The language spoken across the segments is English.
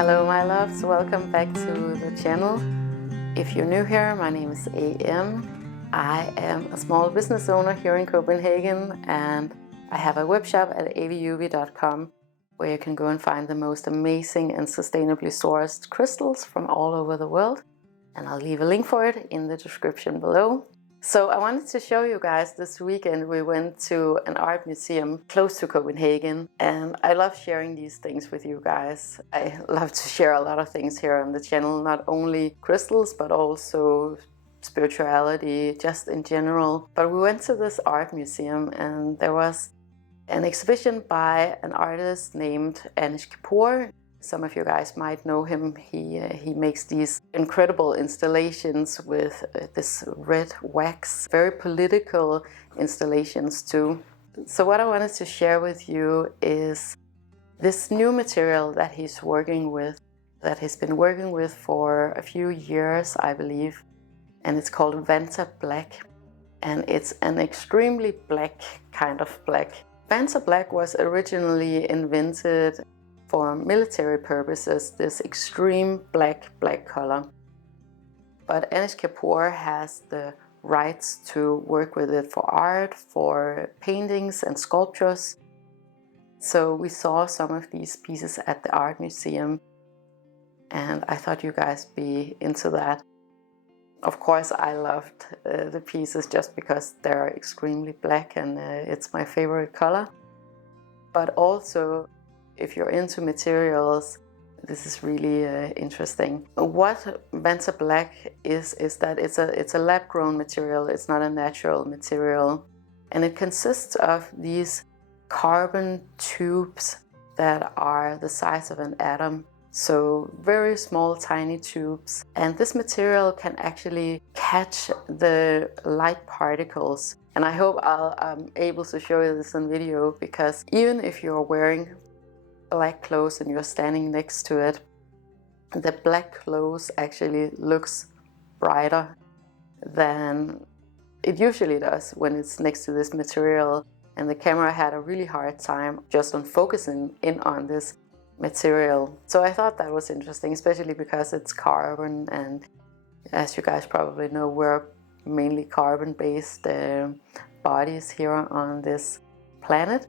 Hello my loves, welcome back to the channel. If you're new here, my name is AM. I am a small business owner here in Copenhagen and I have a web shop at AVIUVI.com where you can go and find the most amazing and sustainably sourced crystals from all over the world. And I'll leave a link for it in the description below. So I wanted to show you guys this weekend we went to an art museum close to Copenhagen, and I love sharing these things with you guys. I love to share a lot of things here on the channel, not only crystals but also spirituality just in general. But we went to this art museum and there was an exhibition by an artist named Anish Kappor. Some of you guys might know him. He makes these incredible installations with this red wax, very political installations too. So what I wanted to share with you is this new material that he's working with, that he's been working with for a few years, I believe, and it's called Vantablack, and it's an extremely black kind of black. Vantablack was originally invented for military purposes, this extreme black color. But Anish Kappor has the rights to work with it for art, for paintings and sculptures. So we saw some of these pieces at the art museum and I thought you guys be into that. Of course I loved the pieces just because they're extremely black and it's my favorite color. But also, if you're into materials, this is really interesting. What Vantablack is that it's a lab-grown material. It's not a natural material, and it consists of these carbon tubes that are the size of an atom. So very small, tiny tubes, and this material can actually catch the light particles. And I hope I'm able to show you this on video, because even if you're wearing black clothes and you're standing next to it, the black clothes actually looks brighter than it usually does when it's next to this material. And the camera had a really hard time just on focusing in on this material. So I thought that was interesting, especially because it's carbon, and as you guys probably know, we're mainly carbon-based bodies here on this planet.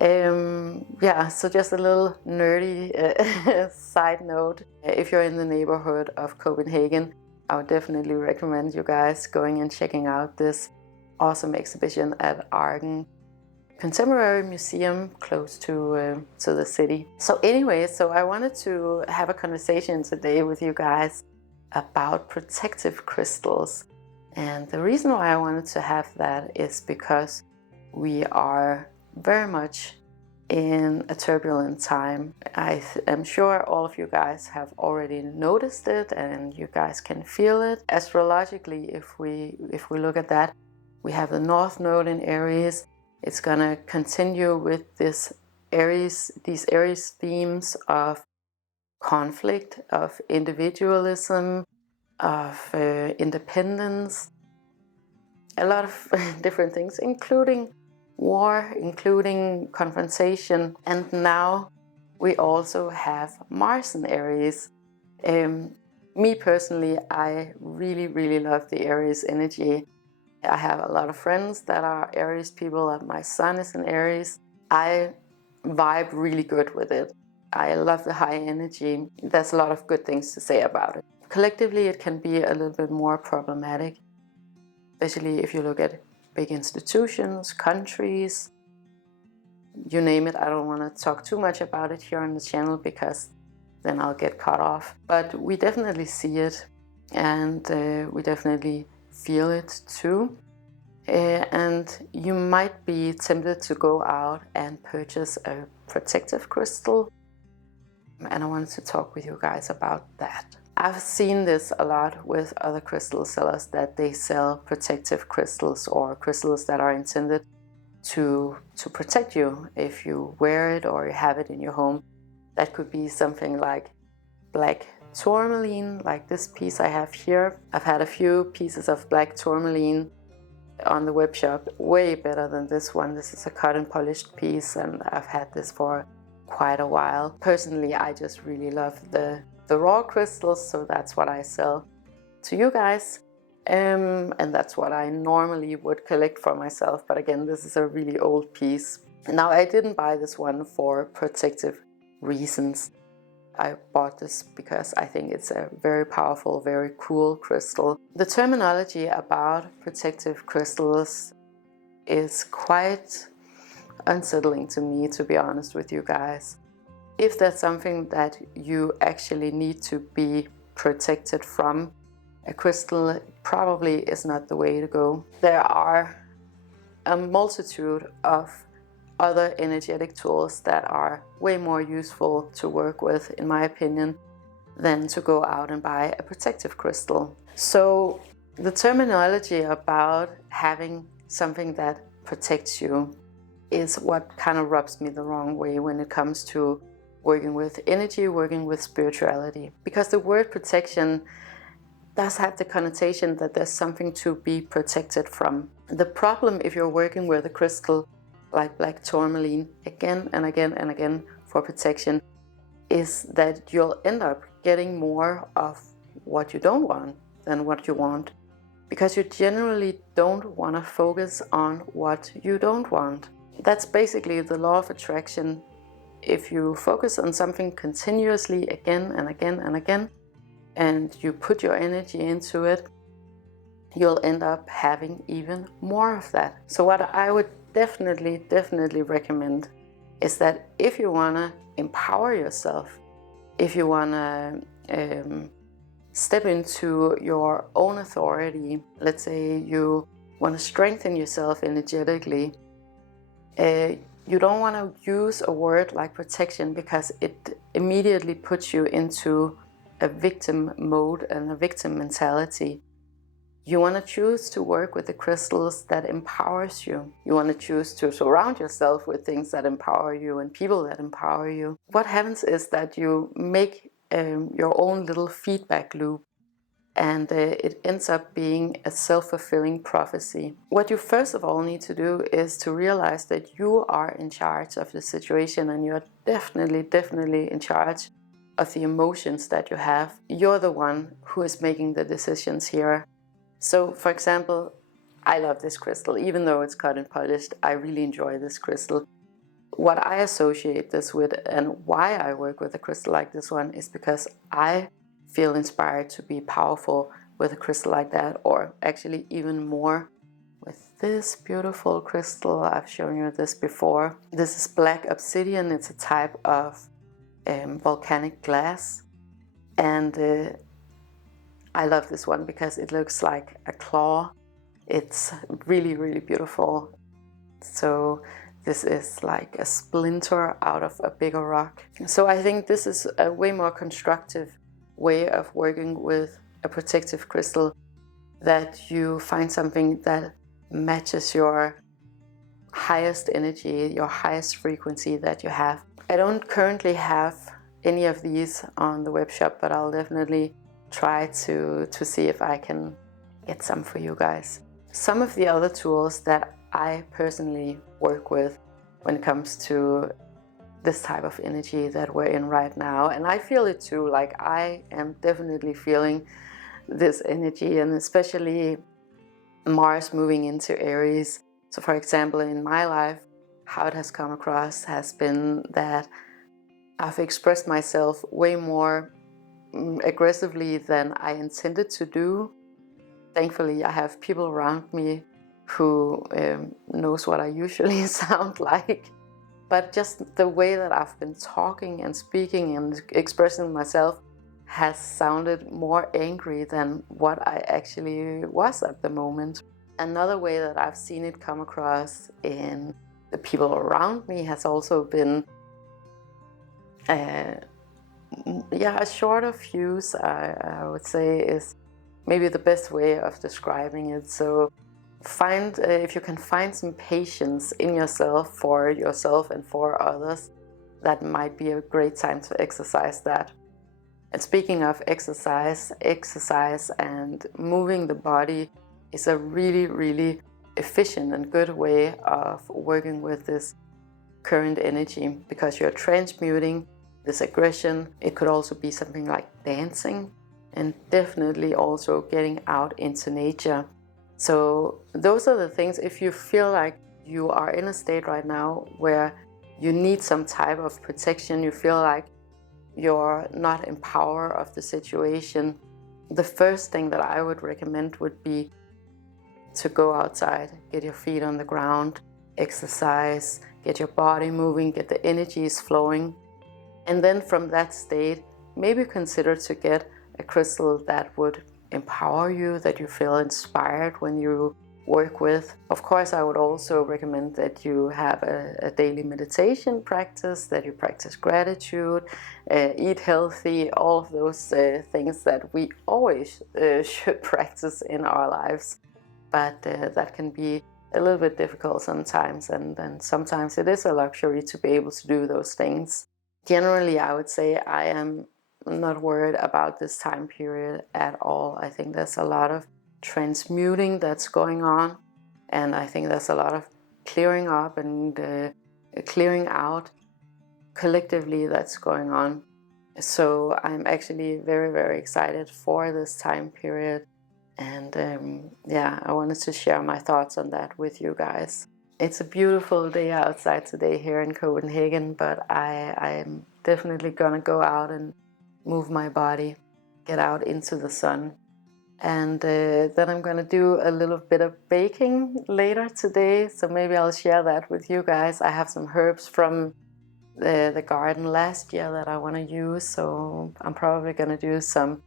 Yeah, so just a little nerdy side note. If you're in the neighborhood of Copenhagen, I would definitely recommend you guys going and checking out this awesome exhibition at ARKEN Contemporary Museum close to the city. So anyway, so I wanted to have a conversation today with you guys about protective crystals. And the reason why I wanted to have that is because we are very much in a turbulent time. I am sure all of you guys have already noticed it and you guys can feel it. Astrologically, if we look at that, we have the North Node in Aries. It's gonna continue with these Aries themes of conflict, of individualism, of independence, a lot of different things, including war, including confrontation. And now we also have Mars in Aries. Me personally, I really love the Aries energy. I have a lot of friends that are Aries people. My son is in Aries. I vibe really good with it. I love the high energy. There's a lot of good things to say about it. Collectively, it can be a little bit more problematic, especially if you look at big institutions, countries, you name it. I don't want to talk too much about it here on the channel because then I'll get cut off. But we definitely see it, and we definitely feel it too. And you might be tempted to go out and purchase a protective crystal. And I wanted to talk with you guys about that. I've seen this a lot with other crystal sellers, that they sell protective crystals or crystals that are intended to protect you if you wear it or you have it in your home. That could be something like black tourmaline, like this piece I have here. I've had a few pieces of black tourmaline on the web shop, way better than this one. This is a cut and polished piece and I've had this for quite a while. Personally, I just really love the raw crystals, so that's what I sell to you guys. And that's what I normally would collect for myself. But again, this is a really old piece. Now, I didn't buy this one for protective reasons. I bought this because I think it's a very powerful, very cool crystal. The terminology about protective crystals is quite unsettling to me, to be honest with you guys. If there's something that you actually need to be protected from, a crystal probably is not the way to go. There are a multitude of other energetic tools that are way more useful to work with, in my opinion, than to go out and buy a protective crystal. So the terminology about having something that protects you is what kind of rubs me the wrong way when it comes to working with energy, working with spirituality. Because the word protection does have the connotation that there's something to be protected from. The problem if you're working with a crystal like black tourmaline again and again and again for protection is that you'll end up getting more of what you don't want than what you want, because you generally don't want to focus on what you don't want. That's basically the law of attraction. If you focus on something continuously again and again and again, and you put your energy into it, you'll end up having even more of that. So what I would definitely recommend is that if you want to empower yourself, if you want to step into your own authority, let's say you want to strengthen yourself energetically, you don't want to use a word like protection because it immediately puts you into a victim mode and a victim mentality. You want to choose to work with the crystals that empowers you. You want to choose to surround yourself with things that empower you and people that empower you. What happens is that you make your own little feedback loop, and it ends up being a self-fulfilling prophecy. What you first of all need to do is to realize that you are in charge of the situation, and you're definitely in charge of the emotions that you have. You're the one who is making the decisions here. So, for example, I love this crystal. Even though it's cut and polished, I really enjoy this crystal. What I associate this with and why I work with a crystal like this one is because I feel inspired to be powerful with a crystal like that, or actually even more with this beautiful crystal. I've shown you this before. This is black obsidian. It's a type of volcanic glass, and I love this one because it looks like a claw. It's really beautiful. So this is like a splinter out of a bigger rock. So I think this is a way more constructive way of working with a protective crystal, that you find something that matches your highest energy, your highest frequency that you have. I don't currently have any of these on the web shop, but I'll definitely try to see if I can get some for you guys. Some of the other tools that I personally work with when it comes to this type of energy that we're in right now, and I feel it too, like I am definitely feeling this energy, and especially Mars moving into Aries. So for example, in my life, how it has come across has been that I've expressed myself way more aggressively than I intended to do. Thankfully, I have people around me who knows what I usually sound like. But just the way that I've been talking and speaking and expressing myself has sounded more angry than what I actually was at the moment. Another way that I've seen it come across in the people around me has also been a shorter fuse, I would say, is maybe the best way of describing it. So find, if you can find some patience in yourself, for yourself and for others, that might be a great time to exercise that. And speaking of exercise and moving the body is a really efficient and good way of working with this current energy, because you're transmuting this aggression. It could also be something like dancing, and definitely also getting out into nature. So those are the things. If you feel like you are in a state right now where you need some type of protection, you feel like you're not in power of the situation, the first thing that I would recommend would be to go outside, get your feet on the ground, exercise, get your body moving, get the energies flowing. And then from that state, maybe consider to get a crystal that would empower you, that you feel inspired when you work with. Of course, I would also recommend that you have a daily meditation practice, that you practice gratitude, eat healthy, all of those things that we always should practice in our lives. But that can be a little bit difficult sometimes, and then sometimes it is a luxury to be able to do those things. Generally, I would say I am not worried about this time period at all. I think there's a lot of transmuting that's going on, and I think there's a lot of clearing up and clearing out collectively that's going on. So I'm actually very, very excited for this time period, and yeah, I wanted to share my thoughts on that with you guys. It's a beautiful day outside today here in Copenhagen, but I'm definitely gonna go out and move my body, get out into the sun. And then I'm gonna do a little bit of baking later today, so maybe I'll share that with you guys. I have some herbs from the garden last year that I want to use, so I'm probably gonna do some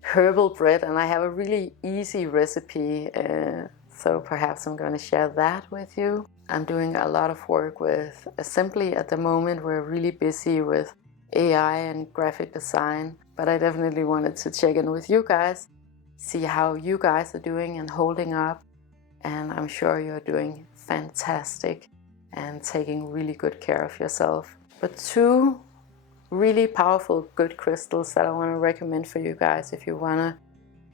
herbal bread, and I have a really easy recipe, so perhaps I'm going to share that with you. I'm doing a lot of work with assembly at the moment. We're really busy with AI and graphic design, but I definitely wanted to check in with you guys, see how you guys are doing and holding up, and I'm sure you're doing fantastic and taking really good care of yourself. But two really powerful good crystals that I want to recommend for you guys if you want to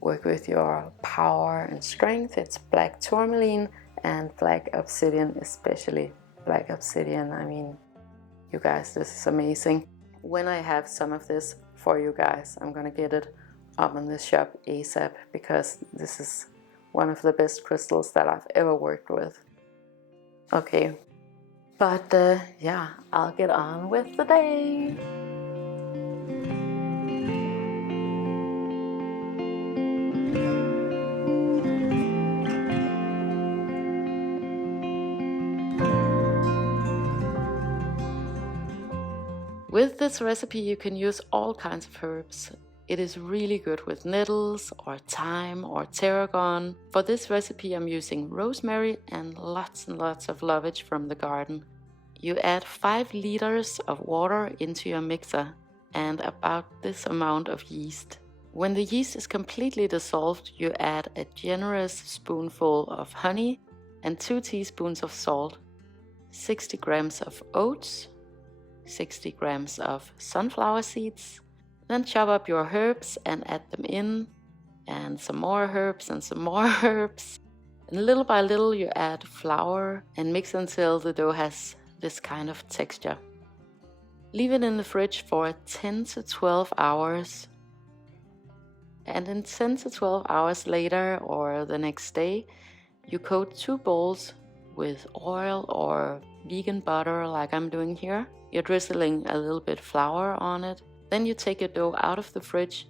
work with your power and strength. It's black tourmaline and black obsidian, especially black obsidian. I mean, you guys, this is amazing. When I have some of this for you guys, I'm gonna get it up in the shop ASAP, because this is one of the best crystals that I've ever worked with. Okay, but yeah, I'll get on with the day. With this recipe you can use all kinds of herbs. It is really good with nettles or thyme or tarragon. For this recipe I'm using rosemary and lots of lovage from the garden. You add 5 liters of water into your mixer and about this amount of yeast. When the yeast is completely dissolved, you add a generous spoonful of honey and 2 teaspoons of salt, 60 grams of oats, 60 grams of sunflower seeds. Then chop up your herbs and add them in, and some more herbs and some more herbs. And little by little you add flour and mix until the dough has this kind of texture. Leave it in the fridge for 10 to 12 hours. And then 10 to 12 hours later or the next day, you coat 2 bowls with oil or vegan butter like I'm doing here. You're drizzling a little bit flour on it. Then you take your dough out of the fridge,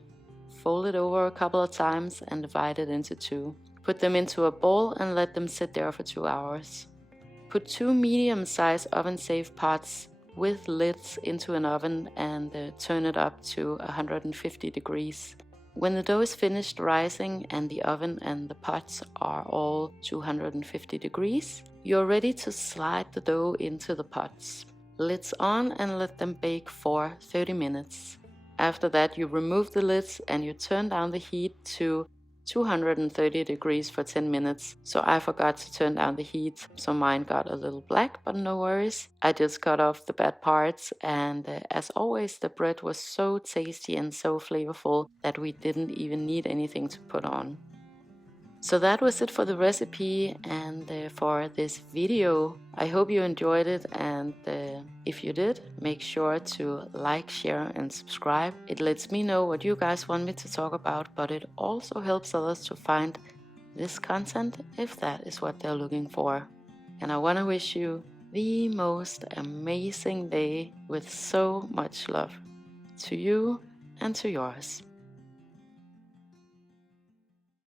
fold it over a couple of times and divide it into 2. Put them into a bowl and let them sit there for 2 hours. Put 2 medium-sized oven-safe pots with lids into an oven and turn it up to 150 degrees. When the dough is finished rising and the oven and the pots are all 250 degrees, you're ready to slide the dough into the pots. Lids on and let them bake for 30 minutes. After that you remove the lids and you turn down the heat to 230 degrees for 10 minutes. So I forgot to turn down the heat, so mine got a little black, but no worries. I just cut off the bad parts, and as always the bread was so tasty and so flavorful that we didn't even need anything to put on. So that was it for the recipe and for this video. I hope you enjoyed it, and if you did, make sure to like, share and subscribe. It lets me know what you guys want me to talk about, but it also helps others to find this content if that is what they're looking for. And I want to wish you the most amazing day with so much love to you and to yours.